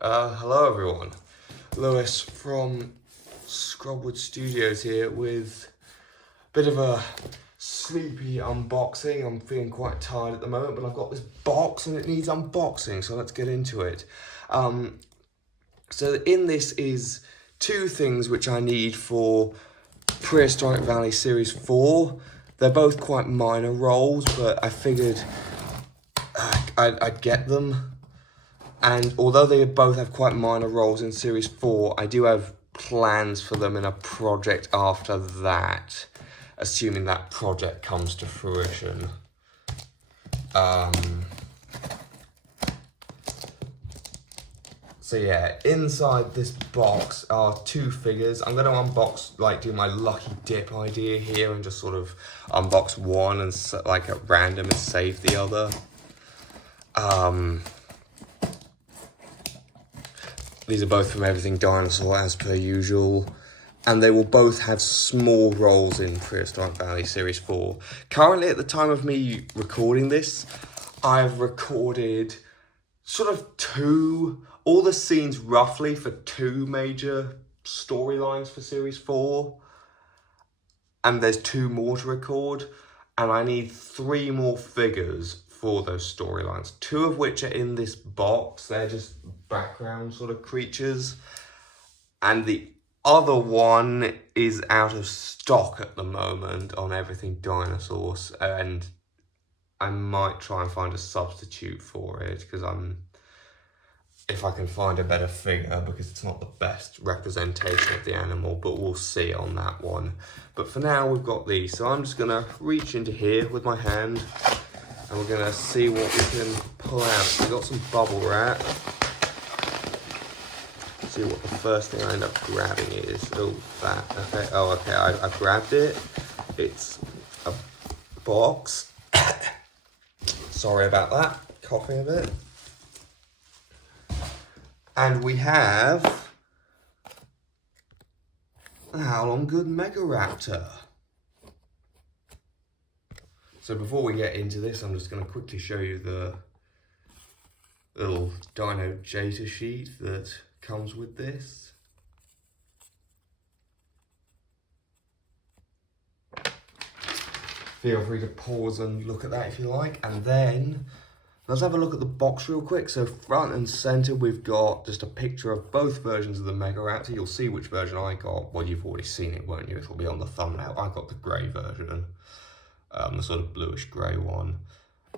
Hello everyone, Lewis from Scrubwood Studios here with a bit of a sleepy unboxing. I'm feeling quite tired at the moment, but I've got this box and it needs unboxing, so let's get into it. So in this is two things which I need for Prehistoric Valley Series 4. They're both quite minor roles, but I figured I'd get them. And although they both have quite minor roles in Series 4, I do have plans for them in a project after that, assuming that project comes to fruition. So yeah, inside this box are two figures. I'm going to unbox, do my lucky dip idea here and just sort of unbox one and at random and save the other. These are both from Everything Dinosaur, as per usual, and they will both have small roles in Prehistoric Valley Series 4. Currently, at the time of me recording this, I've recorded sort of all the scenes roughly for two major storylines for Series 4, and there's two more to record, and I need 3 more figures for those storylines, 2 of which are in this box. They're just background sort of creatures, and the other one is out of stock at the moment on Everything Dinosaurs, and I might try and find a substitute for it because if I can find a better figure, because it's not the best representation of the animal, but we'll see on that one. But for now, we've got these, so I'm just gonna reach into here with my hand and we're gonna see what we can pull out. So we've got some bubble wrap. See what the first thing I end up grabbing is. Oh, that, okay. Oh, okay, I grabbed it. It's a box. Sorry about that, coughing a bit. And we have a Haolonggood Megaraptor. So before we get into this, I'm just going to quickly show you the little dino data sheet that comes with this. Feel free to pause and look at that if you like, and then let's have a look at the box real quick. So front and center, we've got just a picture of both versions of the Megaraptor. You'll see which version I got. Well, you've already seen it, won't you? It'll be on the thumbnail. I got the grey version, the sort of bluish grey one.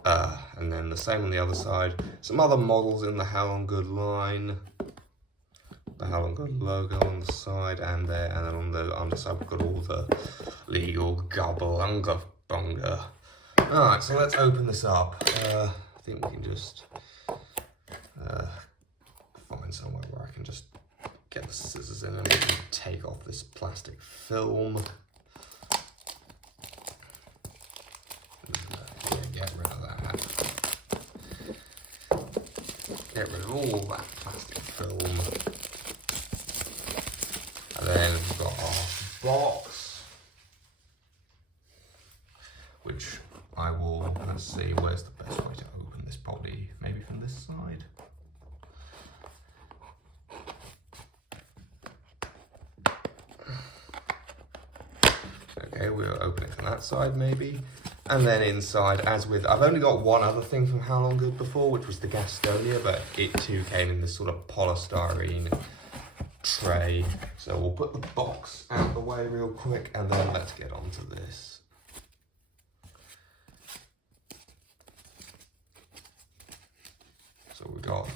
And then the same on the other side. Some other models in the Haolonggood line. The Haolonggood logo on the side and there. And then on the underside, we've got all the legal gobblunga bunga. Alright, so let's open this up. I think we can just find somewhere where I can just get the scissors in and we can take off this plastic film. Get rid of that. Get rid of all that plastic film. And then we've got our box, which I will, let's see, where's the best way to open this? Probably maybe from this side. Okay, we'll open it from that side maybe. And then inside, as with, I've only got one other thing from Haolonggood before, which was the Gastonia, but it too came in this sort of polystyrene tray. So we'll put the box out of the way real quick and then let's get on to this. So we've got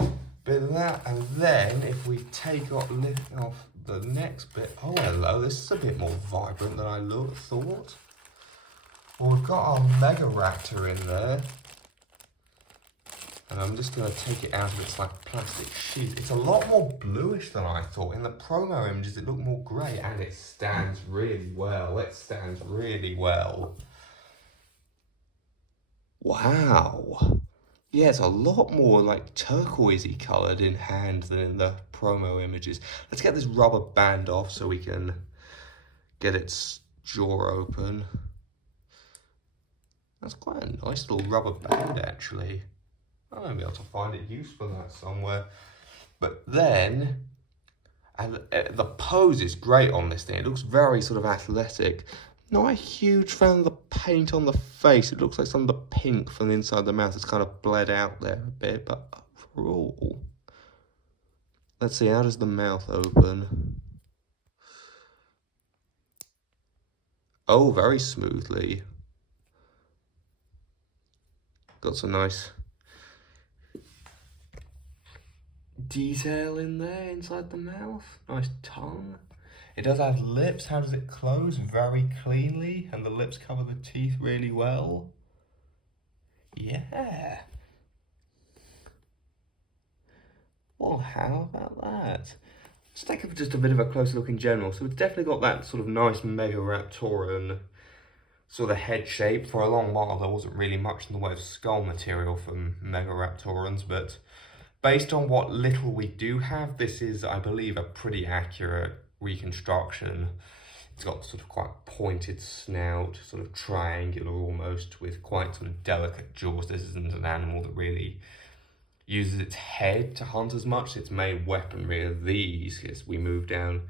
a bit of that, and then if we lift off the next bit, oh hello, this is a bit more vibrant than I thought. Well, we've got our Megaraptor in there, and I'm just going to take it out of its plastic sheet. It's a lot more bluish than I thought. In the promo images, it looked more grey, and it stands really well. It stands really well. Wow. Yeah, it's a lot more turquoisey coloured in hand than in the promo images. Let's get this rubber band off so we can get its jaw open. That's quite a nice little rubber band, actually. I might be able to find it useful that somewhere. But then, and the pose is great on this thing. It looks very sort of athletic. Not a huge fan of the paint on the face. It looks like some of the pink from the inside of the mouth has kind of bled out there a bit. But overall, let's see, how does the mouth open? Oh, very smoothly. Got some nice detail in there inside the mouth. Nice tongue. It does have lips. How does it close? Very cleanly, and the lips cover the teeth really well. Yeah. Well, how about that? Let's take just a bit of a closer look in general. So it's definitely got that sort of nice Megaraptoran sort of head shape. For a long while, there wasn't really much in the way of skull material from Megaraptorans, but based on what little we do have, this is, I believe, a pretty accurate reconstruction. It's got sort of quite pointed snout, sort of triangular almost, with quite sort of delicate jaws. This isn't an animal that really uses its head to hunt as much. Its main weaponry are these, as we move down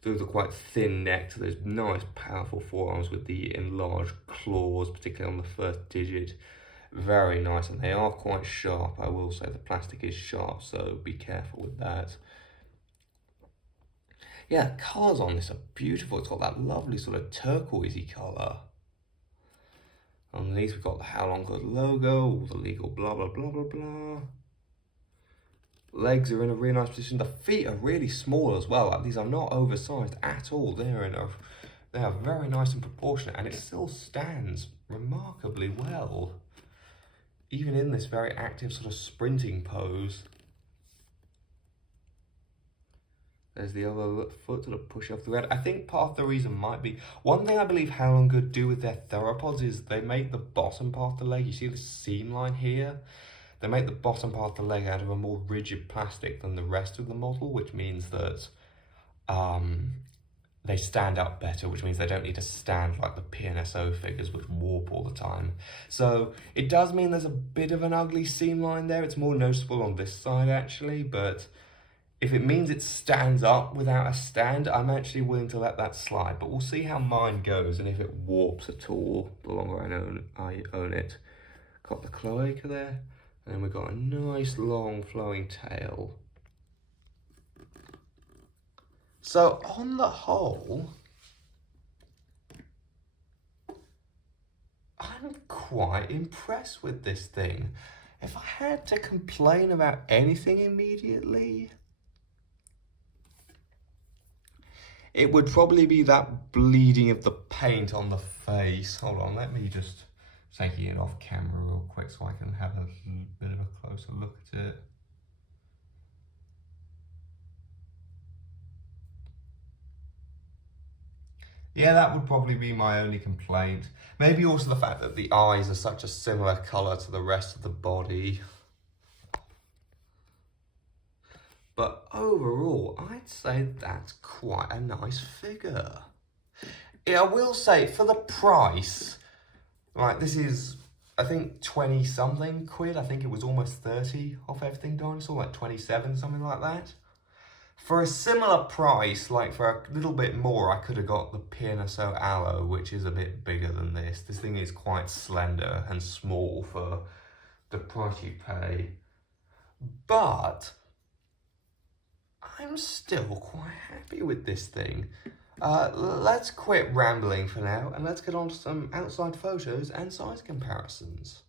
through the quite thin neck to those nice powerful forearms with the enlarged claws, particularly on the first digit. Very nice, and they are quite sharp. I will say the plastic is sharp, so be careful with that. Yeah, the colours on this are beautiful. It's got that lovely sort of turquoisey colour. Underneath we've got the Haolonggood logo, all the legal blah blah blah blah blah. Legs are in a really nice position. The feet are really small as well. Like, these are not oversized at all. They are very nice and proportionate, and it still stands remarkably well, even in this very active sort of sprinting pose. There's the other foot sort of push off the ground. I think part of the reason might be, one thing I believe Haolonggood do with their theropods is they make the bottom part of the leg, you see the seam line here? They make the bottom part of the leg out of a more rigid plastic than the rest of the model, which means that they stand up better, which means they don't need to stand like the PNSO figures, which warp all the time. So it does mean there's a bit of an ugly seam line there. It's more noticeable on this side, actually, but if it means it stands up without a stand, I'm actually willing to let that slide. But we'll see how mine goes and if it warps at all the longer I own it. Got the cloaca there. And then we've got a nice long flowing tail. So on the whole, I'm quite impressed with this thing. If I had to complain about anything immediately, it would probably be that bleeding of the paint on the face. Hold on, let me just taking it off camera real quick so I can have a bit of a closer look at it. Yeah, that would probably be my only complaint. Maybe also the fact that the eyes are such a similar colour to the rest of the body. But overall, I'd say that's quite a nice figure. Yeah, I will say, for the price, like, this is, I think, 20 something quid. I think it was almost 30 off everything dinosaur, like 27, something like that. For a similar price, like for a little bit more, I could have got the PNSO Aloe, which is a bit bigger than this. This thing is quite slender and small for the price you pay. But I'm still quite happy with this thing. Let's quit rambling for now and let's get on to some outside photos and size comparisons.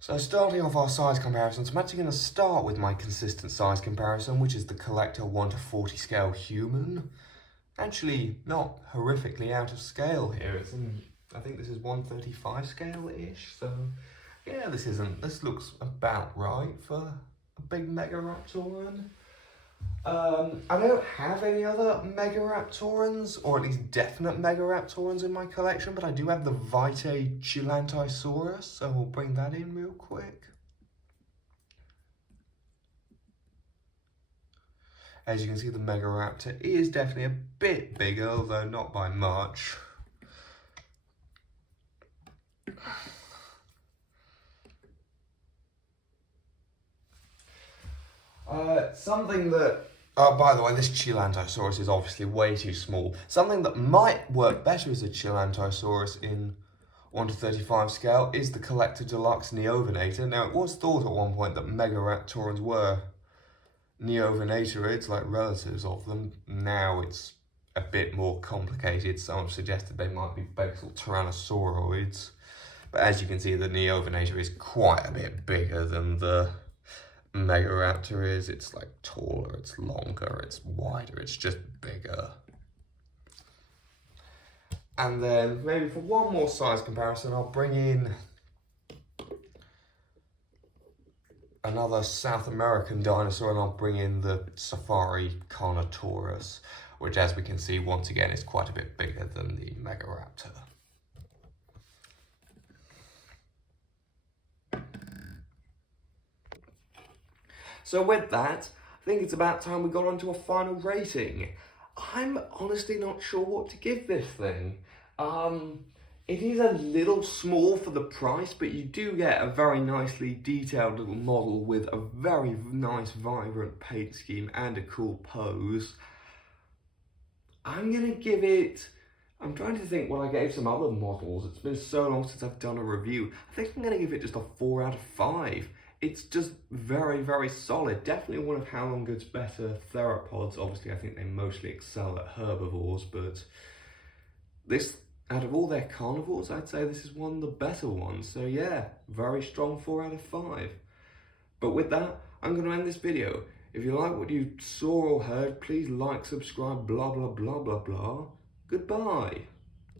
So starting off our size comparisons, I'm actually going to start with my consistent size comparison, which is the Collector 1 to 40 scale human. Actually, not horrifically out of scale here. It's in, I think this is 135 scale-ish, so yeah, this looks about right for a big Megaraptoran. I don't have any other Megaraptorans, or at least definite Megaraptorans in my collection, but I do have the Vitae Chilantisaurus, so we'll bring that in real quick. As you can see, the Megaraptor is definitely a bit bigger, although not by much. something that... Oh, by the way, this Chelantosaurus is obviously way too small. Something that might work better as a Chelantosaurus in 1:35 scale is the Collector Deluxe Neovinator. Now, it was thought at one point that Megaraptorans were Neovinatoroids, like relatives of them. Now it's a bit more complicated. Some have suggested they might be basal Tyrannosauroids. But as you can see, the Neovinator is quite a bit bigger than the Megaraptor is. It's like taller, it's longer, it's wider, it's just bigger. And then maybe for one more size comparison, I'll bring in another South American dinosaur, and I'll bring in the Safari Carnotaurus, which, as we can see, once again is quite a bit bigger than the Megaraptor. So with that, I think it's about time we got onto a final rating. I'm honestly not sure what to give this thing. It is a little small for the price, but you do get a very nicely detailed little model with a very nice, vibrant paint scheme and a cool pose. I'm gonna give it... I'm trying to think what I gave some other models. It's been so long since I've done a review. I think I'm gonna give it just a 4 out of 5. It's just very, very solid. Definitely one of Haolonggood's better theropods. Obviously, I think they mostly excel at herbivores, but this, out of all their carnivores, I'd say this is one of the better ones. So yeah, very strong 4 out of 5. But with that, I'm going to end this video. If you like what you saw or heard, please like, subscribe, blah, blah, blah, blah, blah. Goodbye.